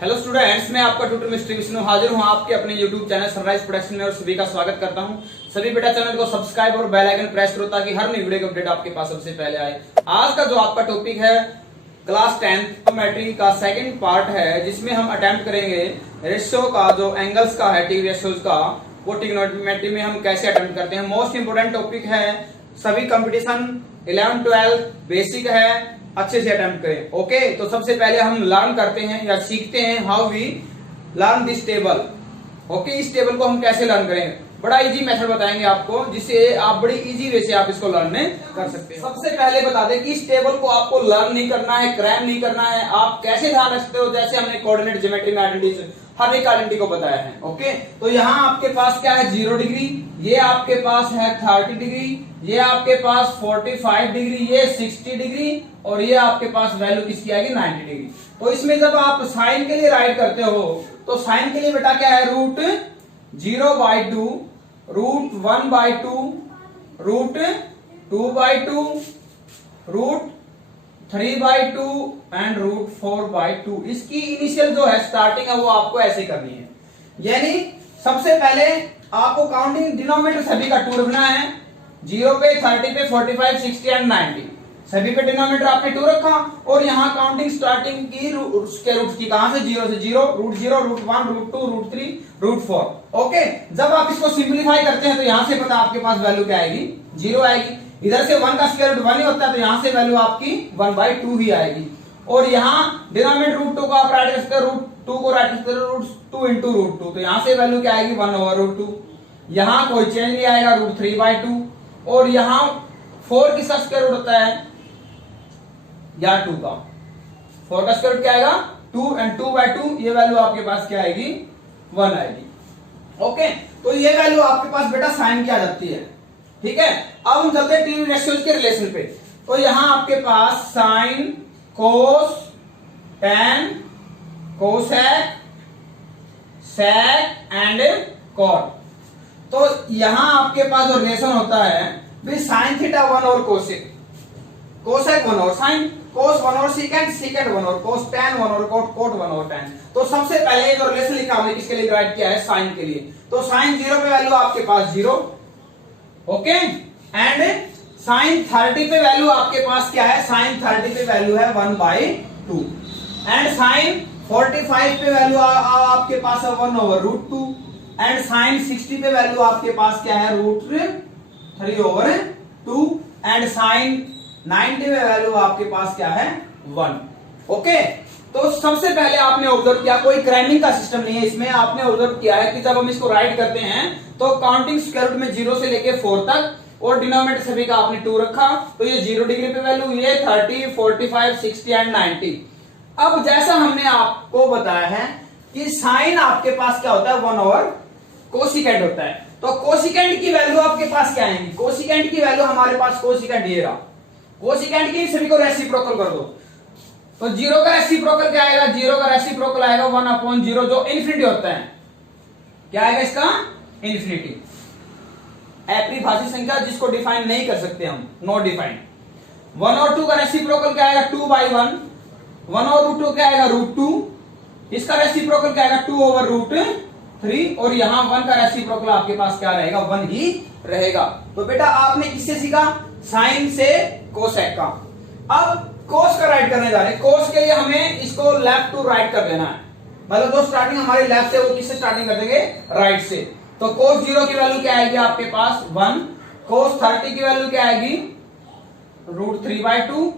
Hello students, मैं आपका tutor mister Vishnu हाजिर हूं आपके अपने यूट्यूब चैनल सनराइज प्रोडक्शन में और सभी का स्वागत करता हूं। सभी बेटा चैनल को सब्सक्राइब और बेल आइकन प्रेस करो ताकि हर नई वीडियो की अपडेट आपके पास सबसे पहले आए। आज का जो आपका टॉपिक है क्लास 10 ट्रिग्नोमेट्री का सेकंड पार्ट है, जिसमें हम अटेम्प्ट करेंगे रेशियो का, जो एंगल्स का है, टी रेशियोज का, वो ट्रिग्नोमेट्री में हम कैसे अटेम्प्ट करते हैं। मोस्ट इंपोर्टेंट टॉपिक है, सभी कंपटीशन 11 12 बेसिक है, अच्छे से अटेम्प्ट करें। ओके, तो सबसे पहले हम लर्न करते हैं या सीखते हैं how we learn this table. Okay, इस टेबल को हम कैसे लर्न करेंगे, बड़ा इजी मेथड बताएंगे आपको, जिससे आप बड़ी इजी वे से आप इसको लर्न कर सकते हैं। सबसे पहले बता दें कि इस टेबल को आपको लर्न नहीं करना है, क्रैम नहीं करना है। आप कैसे ध्यान रखते हो, जैसे हमने कोऑर्डिनेट ज्योमेट्री में आइडेंटिटी हर एक आइडेंटिटी को बताया है। ओके, तो यहाँ आपके पास क्या है, 0 डिग्री, ये आपके पास है 30 डिग्री, ये आपके पास 45 डिग्री, ये 60 डिग्री, और ये आपके पास वैल्यू किसकी आएगी, 90 डिग्री। तो इसमें जब आप साइन के लिए राइट करते हो, तो साइन के लिए बेटा क्या है, root 0/2, root 1/2, root 2/2, root 3/2 and root 4/2। इसकी इनिशियल जो है स्टार्टिंग है वो आपको ऐसे करनी है, यानी सबसे पहले आपको काउंटिंग डिनोमिनेटर सभी का 2 रखना है। 0 पे, 30 पे, 45, 60 एंड 90 सभी पे डिनोमिनेटर आपने 2 रखा, और यहाँ काउंटिंग स्टार्टिंग की उसके रूट्स की, कहां से, 0 से 0, root 0, root 1, root 2, root 3, root 4। Okay, जब आप इसको सिंप्लीफाई करते हैं तो यहां से पता आपके पास वैल्यू क्या आएगी, 0 आएगी। इधर से 1 का स्क्वायर रूट 1 ही होता है, तो यहां से वैल्यू आपकी 1/2 ही आएगी। और यहाँ डिनोमिनेटर रूट 2 को आप राइट करते हो, रूट 2 को राइट करते हो, रूट 2 इंटू रूट 2, तो यहां से वैल्यू क्या आएगी, 1/√2। यहाँ कोई चेंज नहीं आएगा, रूट 3/2। और यहाँ 4 किसका स्क्वायर रूट होता है, या 2 का, 4 का स्क्वायर रूट क्या आएगा, 2, एंड 2/2, ये वैल्यू आपके पास क्या आएगी, 1 आएगी। ओके, तो ये वैल्यू आपके पास बेटा साइन की आ जाती है। ठीक है, अब हम चलते हैं टी रेशियोज के रिलेशन पे। तो यहां आपके पास sine, cos, tan, cosec, sec and cot. तो यहां आपके पास जो रिलेशन होता है, साइन थीटा 1 और कोसेक, कोसेक 1 और साइन, कोस 1 और सीकेंट, सीकेंट 1 और कोस, टैन 1 और कोट, कोट 1 और टैन। तो सबसे पहले जो रिलेशन लिखा हमने किसके लिए राइट किया है, साइन के लिए। तो साइन 0 पे वैल्यू आपके पास 0, ओके, एंड साइन 30 पे वैल्यू आपके पास क्या है, साइन 30 पे वैल्यू है 1/2, एंड साइन 45 पे वैल्यू आपके पास है 1/√2, एंड साइन 60 पे वैल्यू आपके पास क्या है, रूट 3/2, एंड साइन 90 पे वैल्यू आपके पास क्या है, 1। ओके, तो सबसे पहले आपने ऑब्जर्व किया, कोई क्रैमिंग का सिस्टम नहीं है इसमें। आपने ऑब्जर्व किया है कि जब हम इसको राइट करते हैं तो काउंटिंग स्क्वायर रूट में 0 से लेके 4 तक, और डिनोमिनेटर सभी का आपने 2 रखा, तो ये 0 डिग्री पे वैल्यू, ये 30, 45, 60 एंड 90। अब जैसा हमने आपको बताया है कि साइन आपके पास क्या होता है, 1 और कोसिकेंट होता है। तो कोसिकेंट की वैल्यू आपके पास क्या आएंगी, कोसिकेंट की वैल्यू हमारे पास, कोसिकेंट ये रहा, कोसिकेंट की सभी को रेसिप्रोकल कर दो। तो 0 का रेसिप्रोकल क्या आएगा, 0 का रेसिप्रोकल आएगा 1/0, जो इन्फिनिटी होता है। क्या आएगा इसका, इन्फिनिटी। अपरिभाषित संख्या जिसको डिफाइन नहीं कर सकते हम, नॉट डिफाइंड। 1 और 2 का रेसिप्रोकल क्या आएगा, 2/1, 1 और √2 क्या आएगा, √2, इसका रेसिप्रोकल क्या आएगा, 2/√3, और यहाँ 1 का रेसिप्रोकल आपके पास क्या रहेगा, 1 ही रहेगा। तो बेटा आपने किससे सीखा, साइन से कोसेक का। अब कोस का राइट करने जा रहे हैं। कोस के लिए हमें इसको लेफ्ट टू राइट कर देना है, मतलब जो स्टार्टिंग हमारे लेफ्ट से, वो किससे स्टार्टिंग कर देंगे, राइट से। तो कोस 0 की वैल्यू क्या आएगी आपके पास, 1, कोस 30 की वैल्यू क्या आएगी, रूट 3/2,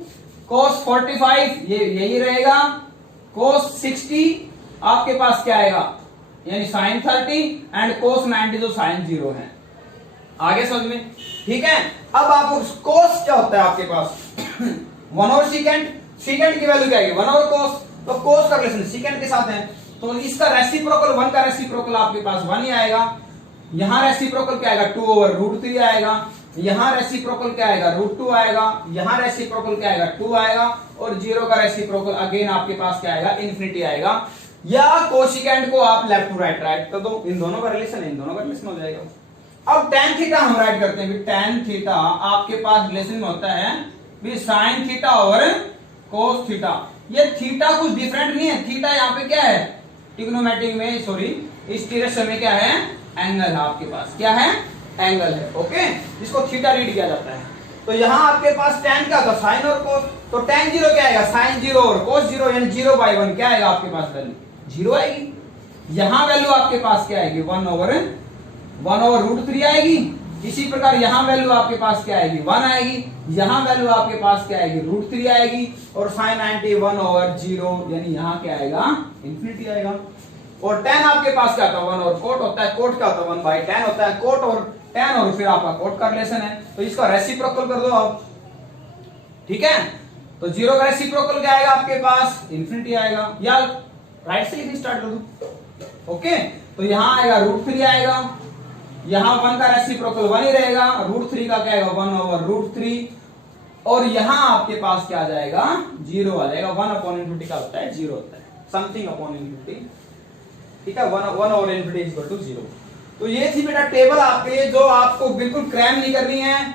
कोस 45 ये यही रहेगा, कोस 60 आपके पास क्या आएगा, यानी साइन 30, एंड कोस 90 जो साइन 0 है। आगे समझ में, ठीक है। अब आप कोस क्या होता है आपके पास, 1 और सीकेंट, सीकेंट की वैल्यू क्या आएगी, 1 और कोस, तो कोस का रिलेशन सीकेंट के साथ है, तो इसका रेसिप्रोकल 1 का रेसिप्रोकल आपके पास 1 ही आएगा। यहां रेसिप्रोकल क्या आएगा, 2/√3 आएगा, यहां रेसिप्रोकल क्या आएगा, √2 आएगा, यहां रेसिप्रोकल क्या आएगा, 2 आएगा, और 0 का रेसिप्रोकल अगेन आपके पास क्या आएगा, इन्फिनिटी आएगा। या कोसिकेंट को आप लेफ्ट टू राइट कर दो, इन दोनों का रिलेशन, इन दोनों का रिलेशन हो जाएगा। अब tan थीटा हम राइट करते हैं, tan थीटा आपके पास रिलेशन में होता है साइन थीटा और कोस थीटा। ये थीटा कुछ डिफरेंट नहीं है, थीटा यहाँ पे क्या है ट्रिग्नोमेट्रिक में, सॉरी इस तिरस्कार में क्या है एंगल है आपके पास, क्या है एंगल है, ओके, जिसको थीटा रीड किया जाता है। तो यहाँ आपके पास tan क्या था साइन और कोस, तो tan 0 क्या आएगा साइन 0 और कोस 0 यानी 0/1 क्या आएगा आपके पास वैल्यू 0 आएगी। यहाँ वैल्यू आपके पास क्या आएगी 1/√3 आएगी। इसी प्रकार यहाँ वैल्यू आपके पास क्या आएगी 1 आएगी, यहाँ वैल्यू आपके पास क्या आएगी √3 आएगी, और साइन 90 1/0 यानी यहाँ क्या आएगा इंफिनिटी आएगा। और tan आपके पास क्या था 1 और कोट होता है, कोट क्या होता है 1/tan होता है, कोट और tan और फिर आपका कोट का रिलेशन है, तो इसका रेसिप्रोकल कर दो आप, ठीक है। तो 0 का रेसिप्रोकल क्या आएगा आपके पास इंफिनिटी आएगा, या राइट से लिखना स्टार्ट कर दो, ओके। तो यहाँ आएगा √3 आएगा, यहाँ 1 का रेसिप्रोकल 1 ही रहेगा, √3 का क्या आएगा 1/√3, और यहाँ आपके पास क्या आ जाएगा 0 आ जाएगा। 1/∞ का होता है 0 होता है, समथिंग अपॉन इनफिनिटी, ठीक है, 1/∞ इक्वल टू 0। तो ये थी बेटा टेबल आपके लिए, जो आपको बिल्कुल क्रैम नहीं करनी है।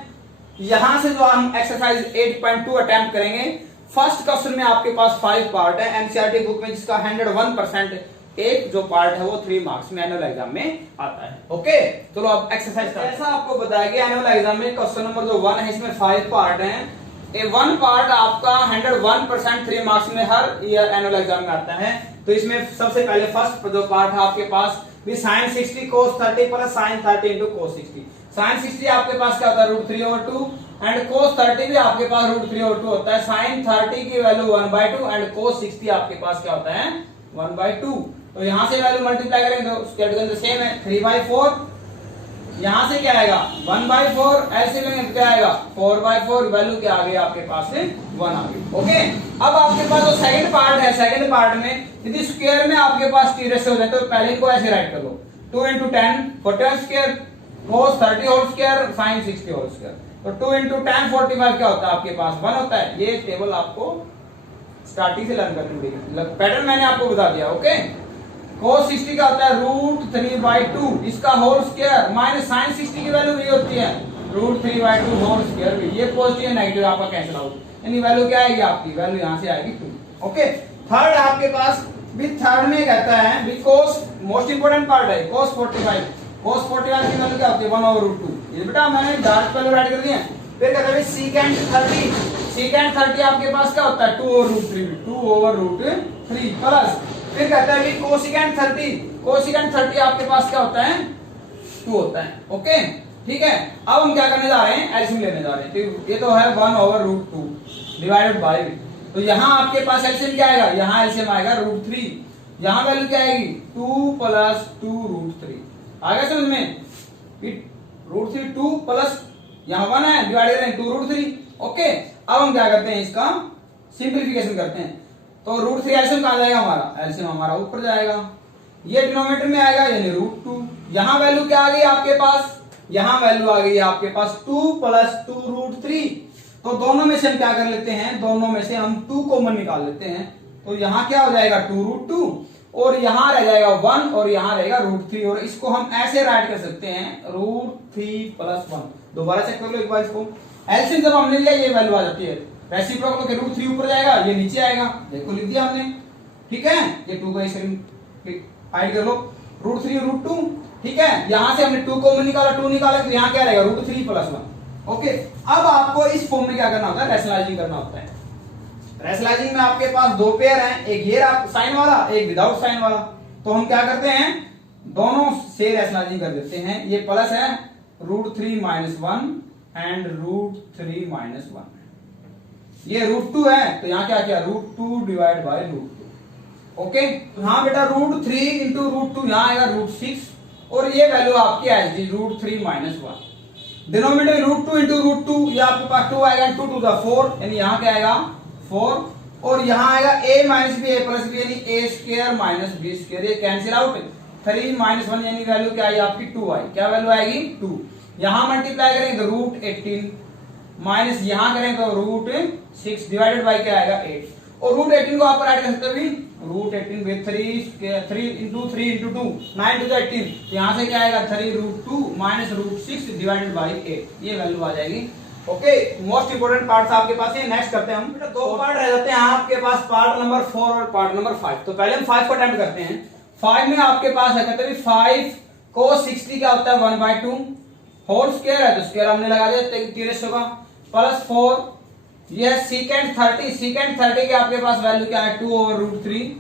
यहां से जो हम एक्सरसाइज 8.2 अटेम्प्ट करेंगे, फर्स्ट क्वेश्चन में आपके पास 5 पार्ट है एनसीईआरटी बुक में, जिसका 101% एक जो पार्ट है वो 3 मार्क्स में एनुअल एग्जाम में आता है, ओके। चलो अब एक्सरसाइज ऐसा आपको बताया कि एनुअल एग्जाम में क्वेश्चन नंबर जो 1 है इसमें 5 पार्ट हैं। ए 1 पार्ट आपका 101% 3 मार्क्स में हर ईयर एनुअल एग्जाम में आता है। तो इसमें सबसे पहले फर्स्ट जो पार्ट है आपके पास sin 60 cos 30 plus sin 30 into cos 60। sin 60 आपके पास क्या होता है √3/2 एंड cos 30 भी आपके पास √3/2 होता है। sin 30 की वैल्यू 1/2 एंड cos 60 आपके पास क्या होता है 1/2। तो यहां से वैल्यू मल्टीप्लाई करेंगे तो कैटेगरी सेम है 3/4, यहां से क्या आएगा 1/4, ऐसे लेंगे तो क्या आएगा 4/4, वैल्यू क्या आ गई आपके पास से 1 आ गई, ओके। अब आपके पास जो सेकंड पार्ट है, सेकंड पार्ट में यदि स्क्वायर में आपके पास t रेशियो हो जाए तो पहले इनको ऐसे राइट कर लो 2 × 10 40² cos 30 whole square sin 60 whole square. तो 2 × 10 45 क्या होता है आपके पास 1 होता है। ये टेबल आपको स्टार्टिंग से लर्न करनी पड़ेगी, पैटर्न मैंने आपको बता दिया, ओके। cos 60 का होता है √3/2 इसका होल स्क्वायर माइनस sin 60 की वैल्यू ये होती है √3/2 होल स्क्वायर। ये पॉजिटिव नेगेटिव आपका कैंसिल आउट, यानी वैल्यू क्या आएगी आपकी वैल्यू यहां से आएगी 2, ओके। थर्ड आपके पास भी थर्ड में कहता है बिकॉज मोस्ट इंपोर्टेंट पार्ट है cos 45 की वैल्यू क्या होती है 1/√2। ये बेटा मैंने डायरेक्ट वैल्यू राइट कर दी है। फिर कहता है secant 30 आपके पास क्या होता है 2/√3 प्लस, फिर कहता है कि cosecant 30 आपके पास क्या होता है 2 होता है, ओके, ठीक है। अब हम क्या करने जा रहे हैं एलसीएम लेने जा रहे हैं। तो ये तो है 1/√2 डिवाइडेड बाय, तो यहाँ आपके पास एलसीएम क्या आएगा, यहाँ एलसीएम आएगा √3, यहाँ वैल्यू क्या आएगी 2 + 2√3 आ गया समझ में। √3 2 प्लस यहाँ 1 है डिवाइड करें 2√3, ओके। अब हम क्या करते हैं इसका सिंपलीफिकेशन करते हैं। तो √3 एलसीएम कहाँ जाएगा हमारा, एलसीएम हमारा ऊपर जाएगा, ये डिनोमिनेटर में आएगा यानी √2। यहाँ वैल्यू क्या आ गई आपके पास, यहाँ वैल्यू आ गई आपके पास 2 + 2√3। तो दोनों में से हम क्या कर लेते हैं, दोनों में से हम 2 कॉमन निकाल लेते हैं। तो यहाँ क्या हो जाएगा 2√2 और यहाँ रह जाएगा 1 और यहाँ रहेगा √3, और इसको हम ऐसे राइट कर सकते हैं √3 + 1। दोबारा चेक कर लो एक बार इसको, एलसीएम जब हमने लिया ये वैल्यू आ जाती है, रेसिप्रोकल के √3 ऊपर जाएगा ये नीचे आएगा, देखो लिख दिया हमने, ठीक है। ये 2 को ऐसे हाइड कर लो √3 √2, ठीक है। यहाँ से हमने 2 कॉमन निकाला 2 निकाला तो यहाँ क्या रहेगा √3 + 1, ओके। अब आपको इस फॉर्म में क्या करना होता है रैशनलाइजिंग करना होता है। रैशनलाइजिंग में आपके पास 2 पेयर हैं, एक ये साइन वाला एक विदाउट साइन वाला। तो हम क्या करते हैं दोनों से रैशनलाइजिंग कर देते हैं। ये प्लस है √3 - 1 एंड √3 - 1, ये √2 है तो यहाँ क्या किया √2 डिवाइड बाय √2, ओके। तो हाँ बेटा √3 × √2 यहाँ आएगा √6 और ये वैल्यू आपकी आएगी √3 - 1। डिनोमिनेटर √2 × √2 ये आपके पास 2 आएगा, 2 × 2 = 4 यानी यहाँ क्या आएगा 4, और यहाँ आएगा a - b a + b यानी a² - b², ये कैंसिल आउट। 3 - 1 यानी वैल्यू क्या आई आपकी 2 आई, क्या वैल्यू आएगी 2। यहाँ मल्टीप्लाई करेंगे तो √18 माइनस यहाँ करें तो √6 डिवाइडेड बाय क्या आएगा 8, और √18 को आप ऐड कर सकते हो भी √18 में 3 × 3 × 2 9 × 18, तो यहाँ से क्या आएगा 3 √2 - √6 डिवाइडेड बाय 8, ये वैल्यू आ जाएगी ओके, मोस्ट इंपोर्टेंट पार्ट था आपके पास ये। नेक्स्ट करते हैं हम। दो पार्ट रह जाते हैं आपके पास, पार्ट नंबर 4 और पार्ट नंबर 5। तो पहले हम 5 को अटेम्प्ट करते हैं। 5 में आपके पास है कहते हैं 5 cos 60 क्या होता है 1/2 होल स्क्वायर है, तो स्क्वायर हमने लगा दिया 300 का, प्लस 4 ये है secant 30 के आपके पास वैल्यू क्या है 2/√3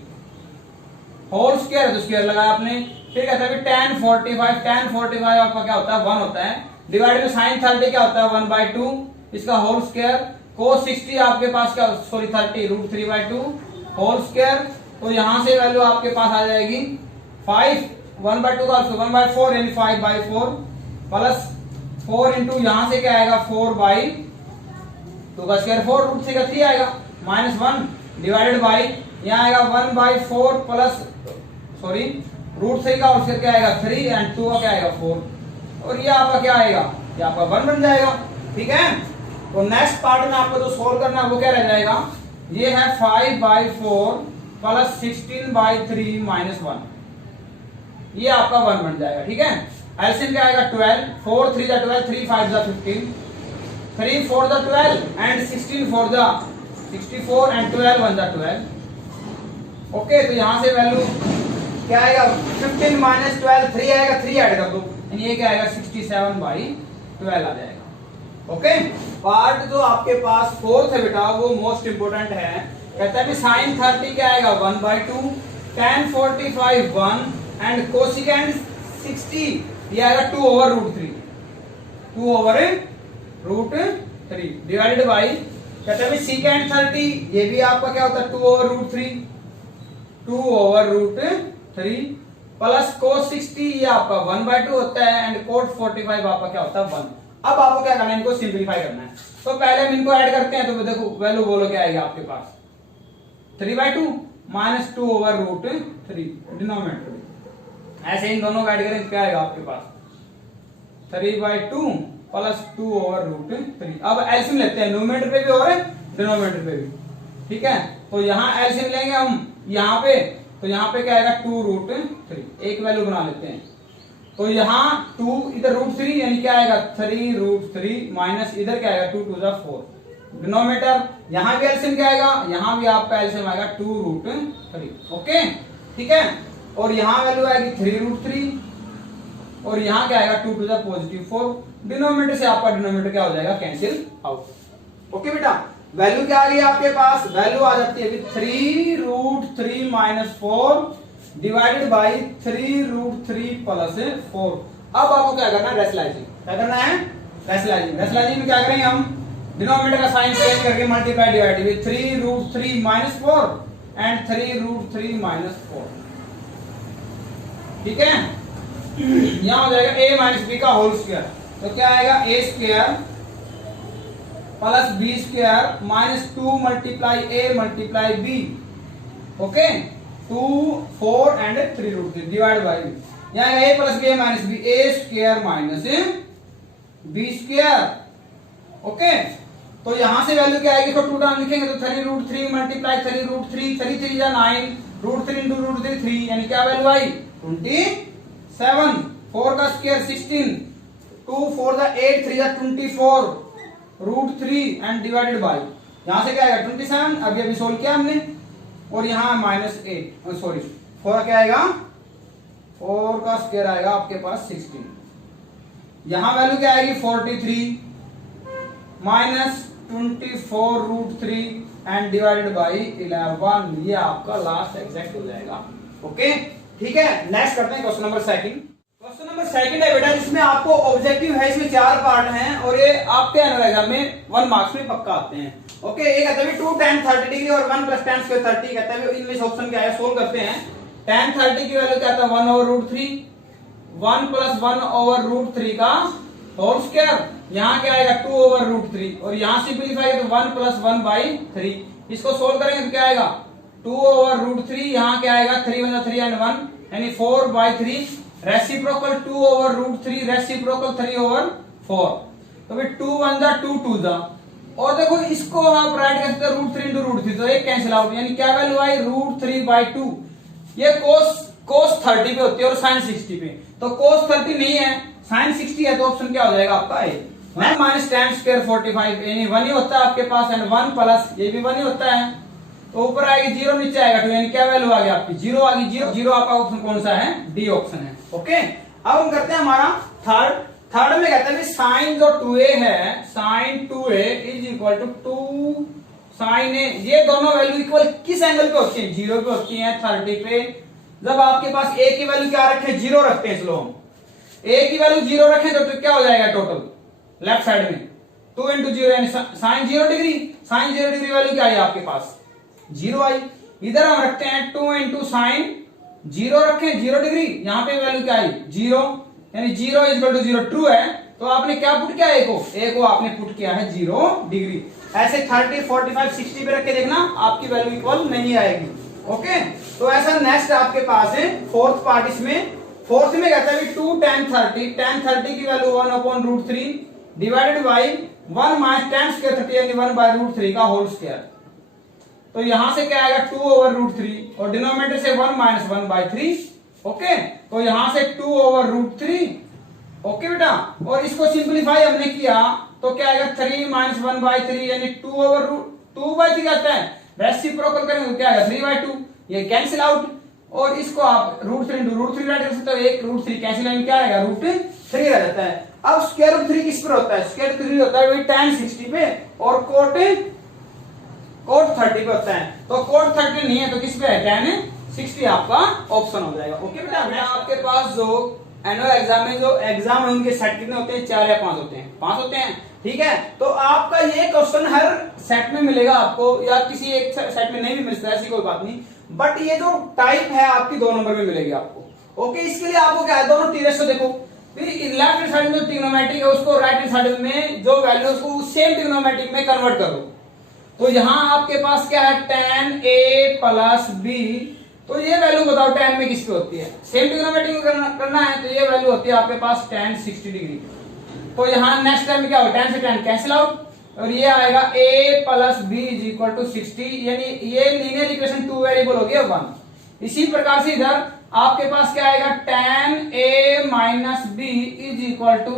होल स्क्वायर है, तो स्क्वायर लगाया आपने। फिर कहता है tan 45 आपका क्या होता है 1 होता है, डिवाइड में sin 30 क्या होता है 1/2 इसका होल स्क्वायर, cos 60 आपके पास क्या सॉरी 30 √3/2 होल स्क्वायर। तो यहां से वैल्यू आपके पास आ जाएगी 5 1/2 का 1/4 यानी 5/4 प्लस 4 इंटू यहां से क्या आएगा 4/2 का स्क्वायर 4 √3 का 3 आएगा माइनस 1 डिवाइडेड बाई यहाँ आएगा 1/4 प्लस सॉरी √3 का और फिर क्या आएगा 3 एंड 2 का क्या आएगा 4 और ये आपका क्या आएगा ये आपका 1 बन जाएगा। ठीक है, तो नेक्स्ट पार्ट में आपको जो सोल्व करना है वो क्या रह जाएगा, ये है 5/4 प्लस 16/3 माइनस 1, ये आपका 1 बन जाएगा। ठीक है, एलसीएम क्या आएगा 12, 4 3 जा 12, 3 5 जा 15, 3 4 जा 12 एंड 16 4 जा 64 एंड 12 1 जा 12। ओके, तो यहां से वैल्यू क्या आएगा 15 माइनस 12 3 आएगा, 3 ऐड कर दो ये क्या आएगा 67/12 आ जाएगा। ओके, पार्ट जो आपके पास 4th है बेटा वो मोस्ट इंपोर्टेंट है। कहता है कि sin 30 क्या आएगा 1/2, tan 45 1 एंड कोसिकेंड 60 ये आएगा 2/√3 डिवाइडेड बाई कहता है secant 30 ये भी आपका क्या होता है 2/√3 प्लस cos 60 ये आपका 1/2 होता है एंड cot 45 आपका क्या होता है 1। अब आपको क्या करना है, इनको सिंपलीफाई करना है। तो पहले हम इनको ऐड करते हैं, तो देखो वैल्यू बोलो क्या आएगा आपके पास 3/2 माइनस 2/√3 डिनोमिनेटर। ऐसे इन दोनों को ऐड करें क्या आएगा आपके पास 3/2 प्लस 2/√3। अब एलसीएम लेते हैं, न्यूमरेटर पे भी और डिनोमिनेटर पे भी। ठीक है, तो यहाँ एलसीएम लेंगे हम यहाँ पे, तो यहाँ पे क्या आएगा 2√3, एक वैल्यू बना लेते हैं। तो यहाँ 2 इधर √3 यानी क्या आएगा 3√3 माइनस इधर क्या आएगा 2 2 जा 4 डिनोमिनेटर। यहाँ भी एलसीएम क्या आएगा, यहाँ भी आपका एलसीएम आएगा 2√3। ओके, ठीक है, और यहाँ वैल्यू आएगी 3√3 और यहाँ क्या आएगा 2 2 जा +4। डिनोमिनेटर से आपका डिनोमिनेटर क्या हो जाएगा कैंसिल आउट। ओके बेटा, वैल्यू क्या आ गई आपके पास, वैल्यू आ जाती है 3√3 माइनस 4 डिवाइडेड बाई 3√3 प्लस 4। अब आपको क्या करना है रेशनलाइजिंग, क्या करना है रेशनलाइजिंग में क्या करेंगे हम डिनोमिनेटर का साइन चेंज करके multiply divide with 3√3 minus 4 and 3√3 minus 4। ठीक है, यहां हो जाएगा a माइनस बी का होल स्क्वायर, तो क्या आएगा a square plus B square minus 2 multiply a multiply b। Okay, 2 4 and 3√3 divide by यहाँ a plus B minus B a square minus b square. Okay, तो यहां से वैल्यू क्या आएगी, तो 2 टाइम लिखेंगे तो 3√3 मल्टीप्लाई 3√3 3 3 जा 9 √3 इंटू √3 3 यानी क्या वैल्यू आई 27। 4 का स्क्वायर 16, 2 4 जा 8 3 जा 24 √3 एंड डिवाइडेड बाई यहां से क्या आएगा 27 अभी सोल्व किया हमने, और यहाँ -8 सॉरी 4 क्या आएगा 4 का स्क्वायर आएगा आपके पास 16। यहां वैल्यू क्या आएगी 43 माइनस 24√3 एंड डिवाइडेड बाई 11। ये आपका लास्ट एग्जैक्ट हो जाएगा। ओके, ठीक है, नेक्स्ट करते हैं question number second. Question number second है बेटा, जिसमें आपको ऑब्जेक्टिव है, इसमें 4 पार्ट हैं और ये आपके एग्जाम में 1 मार्क्स में पक्का आते हैं। ओके, एक कहता है 2 tan 30 डिग्री और 1 प्लस tan स्क्वायर 30 कहता है इनमें से ऑप्शन क्या है सोल्व करते हैं। tan 30 की वैल्यू क्या था 1/√3, 1 प्लस 1/√3 का होल स्क्वायर, यहाँ क्या आएगा 2/√3 और यहाँ सिंपलीफाई तो 1 प्लस 1/3। इसको सोल्व करेंगे तो क्या आएगा 2/√3, यहाँ क्या आएगा 3 1 3 एंड 1 यानी 4/3 रेसिप्रोकल 2/√3 रेसिप्रोकल 3/4। तो फिर 2 1 जा 2 2 जा, और देखो इसको आप राइट कर सकते हैं √3 इंटू √3, तो एक कैंसिल आउट यानी क्या वैल्यू आई √3/2। ये cos 30 पे होती है और sin 60 पे, तो cos 30 नहीं है sin 60 है, तो ऑप्शन क्या हो जाएगा आपका ए। 1 माइनस tan स्क्वायर 45 यानी 1 ही होता है आपके पास, एंड 1 प्लस ये भी 1 ही होता है, तो ऊपर आएगी 0, नीचे आएगा 2, यानी क्या वैल्यू आ गई आपकी 0 आ गई। 0 आपका ऑप्शन कौन सा है? डी ऑप्शन है। ओके, अब हम करते हैं हमारा थर्ड में कहते हैं साइन जो 2a है, sine 2a is equal to 2 sine A. ये दोनों वैल्यू इक्वल किस एंगल पे होती है? 0 पे होती है, 30 पे। जब आपके पास a की वैल्यू क्या रखे? 0 रखते हैं, इसलिए हम a की वैल्यू 0 रखें तो क्या हो जाएगा टोटल लेफ्ट साइड में 2 इंटू 0 यानी sine 0 degree. Sine 0 degree value क्या आई आपके पास? 0 आई। इधर हम रखते हैं 2 इंटू साइन 0 रखें 0 डिग्री, यहां पे वैल्यू क्या आई? 0, यानी 0 इज इक्वल टू 0 ट्रू है, तो आपने क्या पुट किया? ए को आपने पुट किया है 0 डिग्री। ऐसे 30, 45, 60 पे रख के देखना, आपकी वैल्यू इक्वल नहीं आएगी। ओके, तो ऐसा नेक्स्ट आपके पास है फोर्थ पार्ट। इसमें फोर्थ में कहता है 2 tan 30, tan 30 की value 1/√3 divided by 1 minus tan square 30 यानी 1/√3 का होल स्क्वायर। तो यहां से क्या आएगा? 2/√3 और डिनोमिनेटर से 1 माइनस 1/3। ओके, तो यहां से 2/√3। ओके बेटा, और इसको सिंप्लीफाई हमने किया तो क्या आएगा? 3 माइनस 1/3 यानी 2/3 आता है। रेसिप्रोकल करेंगे तो क्या आएगा? 3/2, ये कैंसिल आउट, और इसको आप √3 इंटू √3 राइट कर सकते हो, 1 √3 कैंसिल आउट, क्या आएगा? √3 रह जाता है। अब स्क्वायर रूट 3 किस पर होता है? स्क्वायर रूट 3 होता है वही tan 60 पे, और कोट 30 पे होता है। तो कोट 30 नहीं है तो किस पे है? tan 60 आपका ऑप्शन हो जाएगा। ओके बेटा, आपके पास जो एनुअल एग्जाम में जो एग्जाम है उनके सेट कितने होते हैं? 4 या 5 होते हैं? 5 होते हैं, ठीक है। तो आपका ये क्वेश्चन हर सेट में मिलेगा आपको, या किसी एक सेट में नहीं भी मिलता है, ऐसी कोई बात नहीं, बट ये जो टाइप है आपकी 2 नंबर में मिलेगी आपको। ओके, इसके लिए आपको क्या है? दोनों टी देखो, लेफ्ट हैंड साइड में ट्रिग्नोमेट्रिक है उसको राइट हैंड साइड में जो वैल्यू उसको सेम ट्रिग्नोमेट्रिक में कन्वर्ट करो। तो यहां आपके पास क्या है? tan a plus b। तो ये वैल्यू बताओ tan में किस पे होती है? सेम ट्रिग्नोमेट्रिक में करना है, तो ये वैल्यू होती है आपके पास tan 60 डिग्री। तो यहां नेक्स्ट टाइम क्या हो? tan से tan कैंसिल आउट, और ये आएगा a plus b is equal to 60, यानी ये लीनियर इक्वेशन 2 वेरिएबल हो गया 1। इसी प्रकार से इधर आपके पास क्या आएगा? tan a minus b is equal to,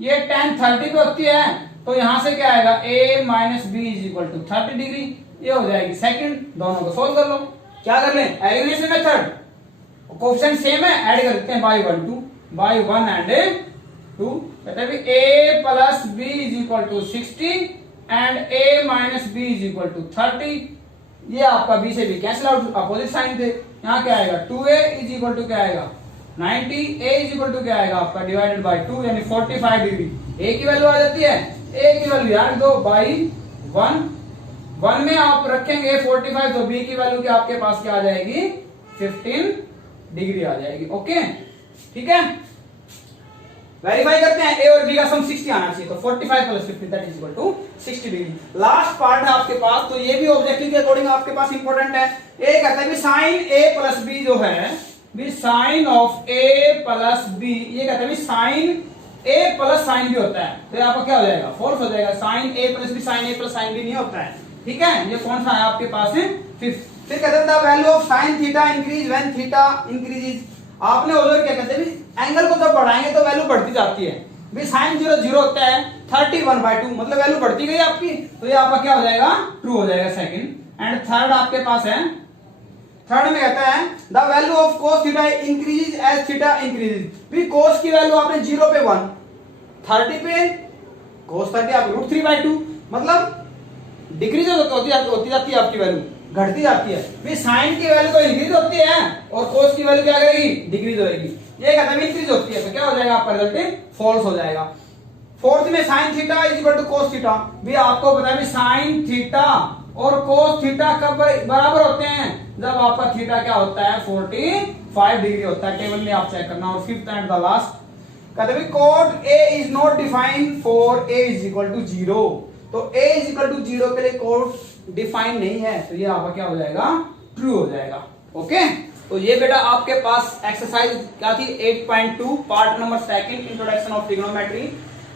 ये tan 30 पे होती है, तो यहां से क्या आएगा? a minus b is equal to 30 degree. ये हो जाएगी सेकंड। दोनों को सोल्व कर लो। क्या कर लें? एलिमिनेशन मेथड, कोएफिशिएंट सेम है, ऐड कर देते हैं बाय 1 एंड 2। कहते हैं a plus b is equal to 60 and a minus b is equal to 30। ये आपका b से b cancel out, opposite sign थे। यहाँ क्या आएगा? 2a इज इक्वल टू क्या आएगा? 90, a इज इक्वल टू क्या आएगा आपका? डिवाइडेड बाय 2 यानी 45 डिग्री। a की वैल्यू आ जाती है, a की वैल्यू यार दो बाई 1 में आप रखेंगे 45, तो b की वैल्यू क्या आपके पास क्या आ जाएगी? 15 डिग्री आ जाएगी। ओके, ठीक है। वेरीफाई करते हैं, a और b का सम 60 आना चाहिए, तो 45 plus 50 that is equal to 60 degree. Last part है आपके पास, तो ये भी ऑब्जेक्टिव के अकॉर्डिंग आपके पास इंपॉर्टेंट है। a कहता है कि साइन a प्लस b जो है, भी sine of a plus b, ये कहता है sine a plus sine b होता है, तो आपका क्या हो जाएगा? फॉल्स हो जाएगा। Sine a plus b sine a plus sine b नहीं होता है, ठीक है। ये कौन सा है आपके पास है? फिर कहते हैं the value of sine theta increase when theta increases. आपने ऑब्जर्व क्या कहते हैं? एंगल को जब बढ़ाएंगे तो वैल्यू बढ़ती जाती है। भी साइन 0 0 होता है, 31/2 मतलब वैल्यू बढ़ती गई आपकी, तो ये आपका क्या हो जाएगा? ट्रू हो जाएगा सेकंड। एंड थर्ड आपके पास है, थर्ड में कहता है the value of cos theta increases as theta increases. भी cos की वैल्यू आपने 0 पे 1, 30 पे cos 30 आप √3/2, मतलब डिक्रीज होती जाती है आपकी वैल्यू, घटती जाती है। फिर साइन की वैल्यू तो इंक्रीज होती है और cos की वैल्यू क्या करेगी? डिक्रीज होगी। ये कहता है इंक्रीज होती है, तो क्या हो जाएगा आपका रिजल्ट? फॉल्स हो जाएगा। फोर्थ में sine theta is equal to cos theta, भी आपको पता है साइन थीटा और cos थीटा कब बराबर होते हैं? जब आपका थीटा क्या होता है? 45 डिग्री होता है। टेबल में आप चेक करना। और फिफ्थ एंड द लास्ट कहते हैं cot a is not defined for a is equal to 0, तो a इज इक्वल टू 0 के लिए cot डिफाइन नहीं है, तो ये आपका क्या हो जाएगा? ट्रू हो जाएगा। ओके, तो ये बेटा आपके पास एक्सरसाइज क्या थी? 8.2 part number 2 introduction of trigonometry.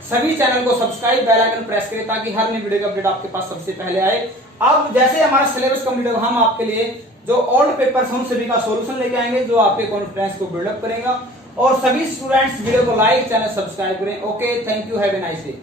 सभी चैनल को सब्सक्राइब, बेल आइकन प्रेस करें ताकि हर नई वीडियो का अपडेट आपके पास सबसे पहले आए। अब जैसे हमारा सिलेबस कंप्लीट होगा, हम आपके लिए जो ओल्ड पेपर्स हम सभी का सॉल्यूशन लेके आएंगे, जो आपके कॉन्फिडेंस को बिल्डअप करेगा। और सभी स्टूडेंट्स वीडियो को लाइक, चैनल सब्सक्राइब करें। Okay, thank you, have a nice day.